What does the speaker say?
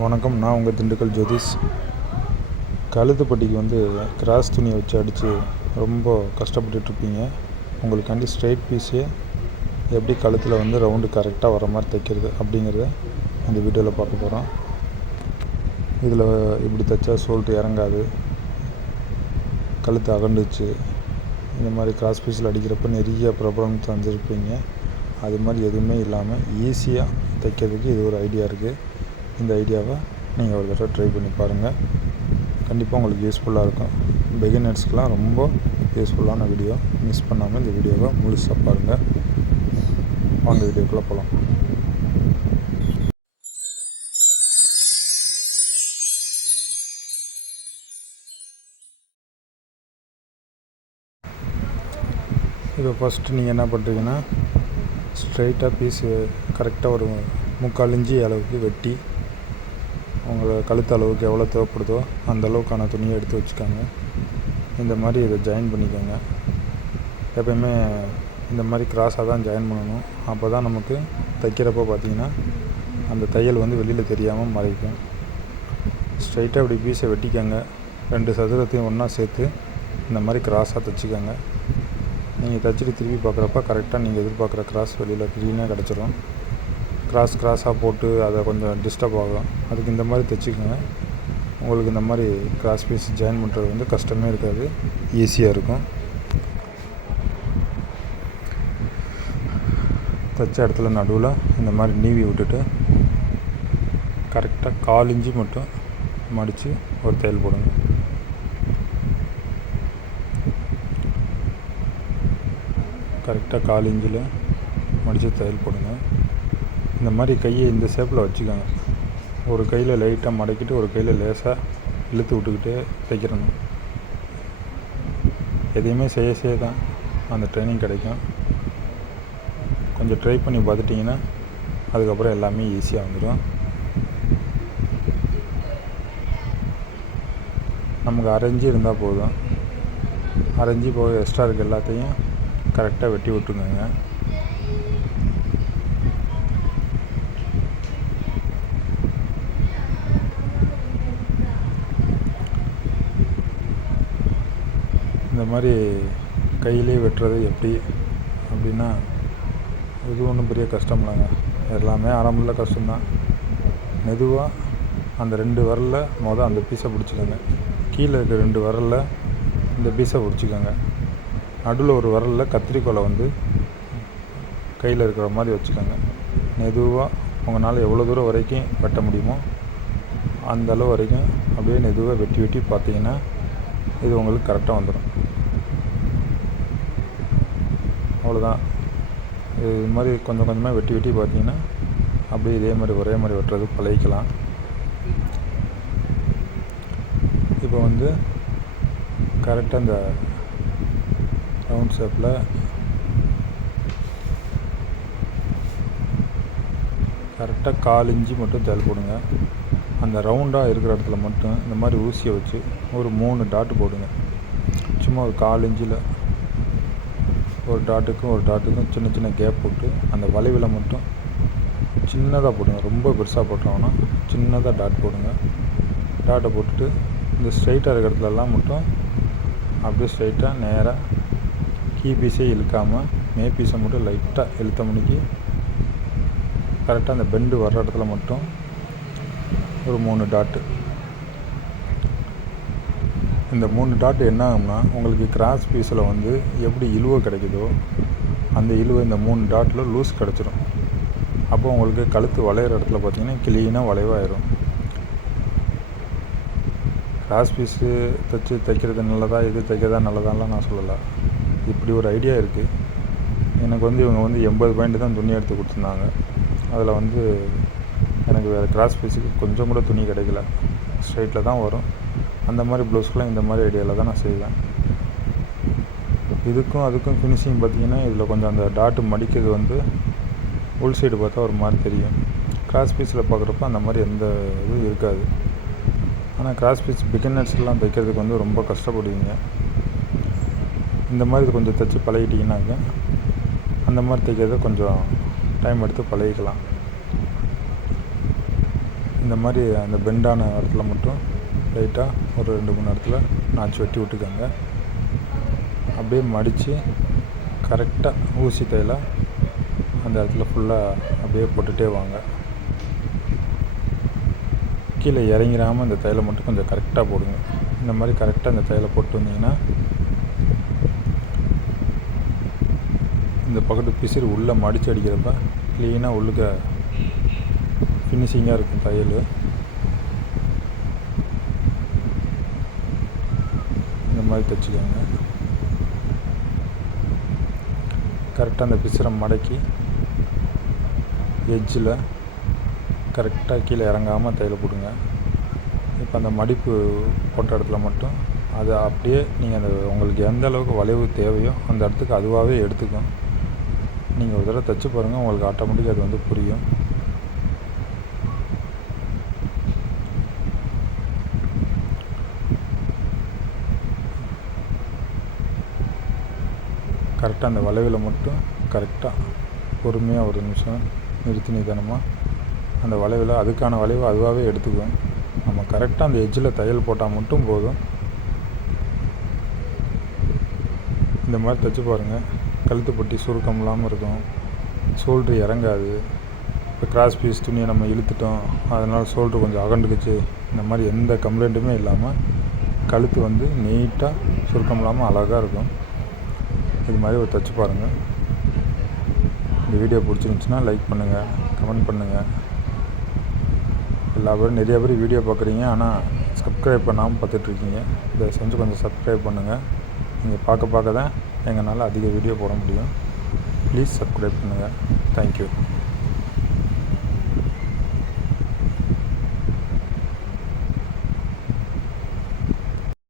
வணக்கம், நான் உங்கள் திண்டுக்கல் ஜோதிஷ். கழுத்து பட்டிக்கு கிராஸ் துணியை வச்சு அடித்து ரொம்ப கஷ்டப்பட்டுட்ருப்பீங்க. உங்களுக்காண்டி ஸ்ட்ரெயிட் பீஸே எப்படி கழுத்தில் ரவுண்டு கரெக்டாக வர மாதிரி தைக்கிறது அப்படிங்கிறத இந்த வீடியோவில் பார்க்க போகிறோம். இதில் இப்படி தைச்சா ஷோல்ட்ரு இறங்காது, கழுத்து அகண்டுச்சு, இந்த மாதிரி கிராஸ் பீஸில் அடிக்கிறப்ப நிறைய ப்ராப்ளம் தந்துருப்பீங்க. அது மாதிரி எதுவுமே இல்லாமல் ஈஸியாக தைக்கிறதுக்கு இது ஒரு ஐடியா இருக்குது. இந்த ஐடியாவை நீங்கள் ஒரு தடவை ட்ரை பண்ணி பாருங்கள். கண்டிப்பாக உங்களுக்கு யூஸ்ஃபுல்லாக இருக்கும். பிகினர்ஸ்க்கெலாம் ரொம்ப யூஸ்ஃபுல்லான வீடியோ. மிஸ் பண்ணாமல் இந்த வீடியோவை முழுசாக பாருங்கள். வாங்க வீடியோக்குள்ளே போகலாம். இப்போ ஃபஸ்ட்டு நீங்கள் என்ன பண்ணுறீங்கன்னா, ஸ்ட்ரைட்டாக பீஸு கரெக்டாக ஒரு 3/4 இன்ச்சு அளவுக்கு வெட்டி, உங்களை கழுத்து அளவுக்கு எவ்வளோ தேவைப்படுதோ அந்த அளவுக்கான துணியை எடுத்து வச்சுக்காங்க. இந்த மாதிரி இதை ஜாயின் பண்ணிக்கோங்க. எப்போயுமே இந்த மாதிரி கிராஸாக தான் ஜாயின் பண்ணணும். அப்போ தான் நமக்கு தைக்கிறப்போ பார்த்திங்கன்னா அந்த தையல் வெளியில் தெரியாமல் மறைக்கும். ஸ்ட்ரைட்டாக இப்படி பீஸை வெட்டிக்கோங்க. 2 சதுரத்தையும் ஒன்றா சேர்த்து இந்த மாதிரி கிராஸாக தைச்சிக்கோங்க. நீங்கள் தைச்சிட்டு திருப்பி பார்க்குறப்ப கரெக்டாக நீங்கள் எதிர்பார்க்குற கிராஸ் வெளியில் க்ளீனாக கிடச்சிரும். கிராஸாக போட்டு அதை கொஞ்சம் டிஸ்டர்ப் ஆகும். அதுக்கு இந்த மாதிரி தைச்சிக்கோங்க. உங்களுக்கு இந்த மாதிரி கிராஸ் பீஸ் ஜாயின் பண்ணுறது கஷ்டமே இருக்காது, ஈஸியாக இருக்கும். தைச்ச இடத்துல நடுவில் இந்த மாதிரி நீவி விட்டுட்டு கரெக்டாக 1/4 இன்ச்சு மட்டும் மடித்து ஒரு தையல் போடுங்க. கரெக்டாக 1/4 இன்ச்சில் மடித்து தையல் போடுங்க. இந்த மாதிரி கையை இந்த ஷேப்பில் வச்சுக்கோங்க. ஒரு கையில் லைட்டாக மடக்கிட்டு ஒரு கையில் லேசாக இழுத்து விட்டுக்கிட்டே தைக்கிறணும். எதையுமே செய்ய தான் அந்த ட்ரைனிங் கிடைக்கும். கொஞ்சம் ட்ரை பண்ணி பார்த்துட்டிங்கன்னா அதுக்கப்புறம் எல்லாமே ஈஸியாக வந்துடும். நமக்கு அரைஞ்சி இருந்தால் போதும். அரைஞ்சி போக எக்ஸ்ட்ரா இருக்க எல்லாத்தையும் கரெக்டாக வெட்டி விட்டுருங்க. இந்த மாதிரி கையிலே வெட்டுறது எப்படி அப்படின்னா, இது ஒன்றும் பெரிய கஷ்டம் இல்லைங்க. எல்லாமே ஆரம்பத்தில் கஷ்டம்தான். மெதுவாக அந்த 2 விரலில் அந்த பீஸை பிடிச்சிக்கோங்க. கீழே இருக்க 2 விரலில் இந்த பீஸை பிடிச்சிக்கோங்க. நடுவில் ஒரு விரலில் கத்திரிக்கோலை கையில் இருக்கிற மாதிரி வச்சுக்கோங்க. மெதுவாக உங்களால் எவ்வளோ தூரம் வரைக்கும் வெட்ட முடியுமோ அந்த அளவு வரைக்கும் அப்படியே மெதுவாக வெட்டி பார்த்தீங்கன்னா இது உங்களுக்கு கரெக்டாக வந்துடும். அவ்வளோதான். இது மாதிரி கொஞ்சம் கொஞ்சமாக வெட்டி பார்த்தீங்கன்னா அப்படியே இதே மாதிரி ஒரே மாதிரி வெட்டுறது பழகிக்கலாம். இப்போ கரெக்டாக இந்த ரவுண்ட் ஷேப்பில் கரெக்டாக 1/4 இன்ச்சு மட்டும் தையல் போடுங்க. அந்த ரவுண்டாக இருக்கிற இடத்துல மட்டும் இந்த மாதிரி ஊசியை வச்சு ஒரு 3 டாட்டு போடுங்க. சும்மா ஒரு 1/4 இன்ச்சில் ஒரு டாட்டுக்கும் சின்ன சின்ன கேப் போட்டு அந்த வளைவில் மட்டும் சின்னதாக போடுங்க. ரொம்ப பெருசாக போட்டோம்னா சின்னதாக டாட் போடுங்க. டாட்டை போட்டுட்டு இந்த ஸ்ட்ரைட்டாக இருக்கிற இடத்துலலாம் மட்டும் அப்படியே ஸ்ட்ரைட்டாக நேராக கீ பீஸே இழுக்காமல் மே பீஸை மட்டும் லைட்டாக இழுத்த முடிக்கி கரெக்டாக அந்த பெண்டு வர்ற இடத்துல மட்டும் ஒரு 3 டாட்டு. இந்த 3 டாட்டு என்ன ஆகும்னா, உங்களுக்கு கிராஸ் பீஸில் எப்படி இழுவை கிடைக்குதோ அந்த இழுவை இந்த 3 டாட்டில் லூஸ் கிடச்சிரும். அப்போ உங்களுக்கு கழுத்து வளையிற இடத்துல பார்த்திங்கன்னா க்ளீனாக வளைவாயிரும். கிராஸ் பீஸு தைக்கிறது நல்லதா, இது தைக்கிறதா நல்லதான்லாம் நான் சொல்லலை. இப்படி ஒரு ஐடியா இருக்குது. எனக்கு இவங்க 80 பாயிண்ட் தான் துணி எடுத்து கொடுத்துருந்தாங்க. அதில் எனக்கு வேறு கிராஸ் பீஸுக்கு கொஞ்சம் கூட துணி கிடைக்கல. ஸ்ட்ரைட்டில் தான் வரும். அந்த மாதிரி ப்ளவுஸ்க்கெலாம் இந்த மாதிரி ஐடியாவில் தான் நான் செய்வேன். இதுக்கும் அதுக்கும் ஃபினிஷிங் பார்த்திங்கன்னா இதில் கொஞ்சம் அந்த டாட்டு மடிக்கிறது உள் சைடு பார்த்தா ஒரு மாதிரி தெரியும். கிராஸ் பீஸில் பார்க்குறப்ப அந்த மாதிரி எந்த இதுவும் இருக்காது. ஆனால் கிராஸ் பீஸ் பிகினர்ஸ்லாம் தைக்கிறதுக்கு ரொம்ப கஷ்டப்படுவீங்க. இந்த மாதிரி இது கொஞ்சம் தைச்சி பழகிட்டிங்கன்னாக்க அந்த மாதிரி தைக்கிறத கொஞ்சம் டைம் எடுத்து பழகிக்கலாம். இந்த மாதிரி அந்த பெண்டான இடத்துல மட்டும் லைட்டாக ஒரு 2-3 இடத்துல நாச்சு வெட்டி விட்டுக்கோங்க. அப்படியே மடித்து கரெக்டாக ஊசி தையலை அந்த இடத்துல ஃபுல்லாக அப்படியே போட்டுகிட்டே வாங்க. கீழே இறங்கிடாமல் இந்த தையலை மட்டும் கொஞ்சம் கரெக்டாக போடுங்க. இந்த மாதிரி கரெக்டாக இந்த தையலை போட்டு வந்தீங்கன்னா இந்த பக்கத்து பிசிறு உள்ளே மடித்து அடிக்கிறப்ப க்ளீனாக உள்ளுக்க ஃபினிஷிங்காக இருக்கும் தையல். இந்த மாதிரி தைச்சிக்கோங்க. கரெக்டாக அந்த பிசிறை மடக்கி எட்ஜில் கரெக்டாக கீழே இறங்காமல் தையல் போடுங்க. இப்போ அந்த மடிப்பு போட்ட இடத்துல மட்டும் அது அப்படியே நீங்கள் அந்த உங்களுக்கு எந்த அளவுக்கு வளைவு தேவையோ அந்த இடத்துக்கு அதுவாகவே எடுத்துக்கும். நீங்கள் ஒரு தடவை தைச்சி பாருங்கள், உங்களுக்கு ஆட்டோமேட்டிக்காக அது வந்து புரியும். கரெக்டாக அந்த வளைவில் மட்டும் கரெக்டாக பொறுமையாக ஒரு நிமிஷம் நிறுத்தி நிதானமாக அந்த வளைவில் அதுக்கான வளைவு அதுவாகவே எடுத்துக்கும். நம்ம கரெக்டாக அந்த எட்ஜில் தையல் போட்டால் மட்டும் போதும். இந்த மாதிரி தைச்சி பாருங்கள். கழுத்து பட்டி சுருக்கம் இல்லாமல் இருக்கும், ஷோல்ட்ரு இறங்காது. இப்போ கிராஸ் பீஸ் துணியை நம்ம இழுத்துட்டோம், அதனால் ஷோல்ட்ரு கொஞ்சம் அகண்டுக்குச்சு, இந்த மாதிரி எந்த கம்ப்ளைண்ட்டுமே இல்லாமல் கழுத்து வந்து நீட்டாக சுருக்கம் இல்லாமல் அழகாக இருக்கும். இது மாதிரி ஒரு தைச்சி பாருங்கள். இந்த வீடியோ பிடிச்சிருந்துச்சுன்னா லைக் பண்ணுங்கள், கமெண்ட் பண்ணுங்கள். எல்லா பேரும் நிறைய பேர் வீடியோ பார்க்குறீங்க, ஆனால் சப்ஸ்கிரைப் பண்ணாமல் பார்த்துட்ருக்கீங்க. இதை செஞ்சு கொஞ்சம் சப்ஸ்கிரைப் பண்ணுங்கள். நீங்கள் பார்க்க தான் எங்களால் அதிக வீடியோ போட முடியும். ப்ளீஸ் சப்ஸ்கிரைப் பண்ணுங்கள். தேங்க்யூ.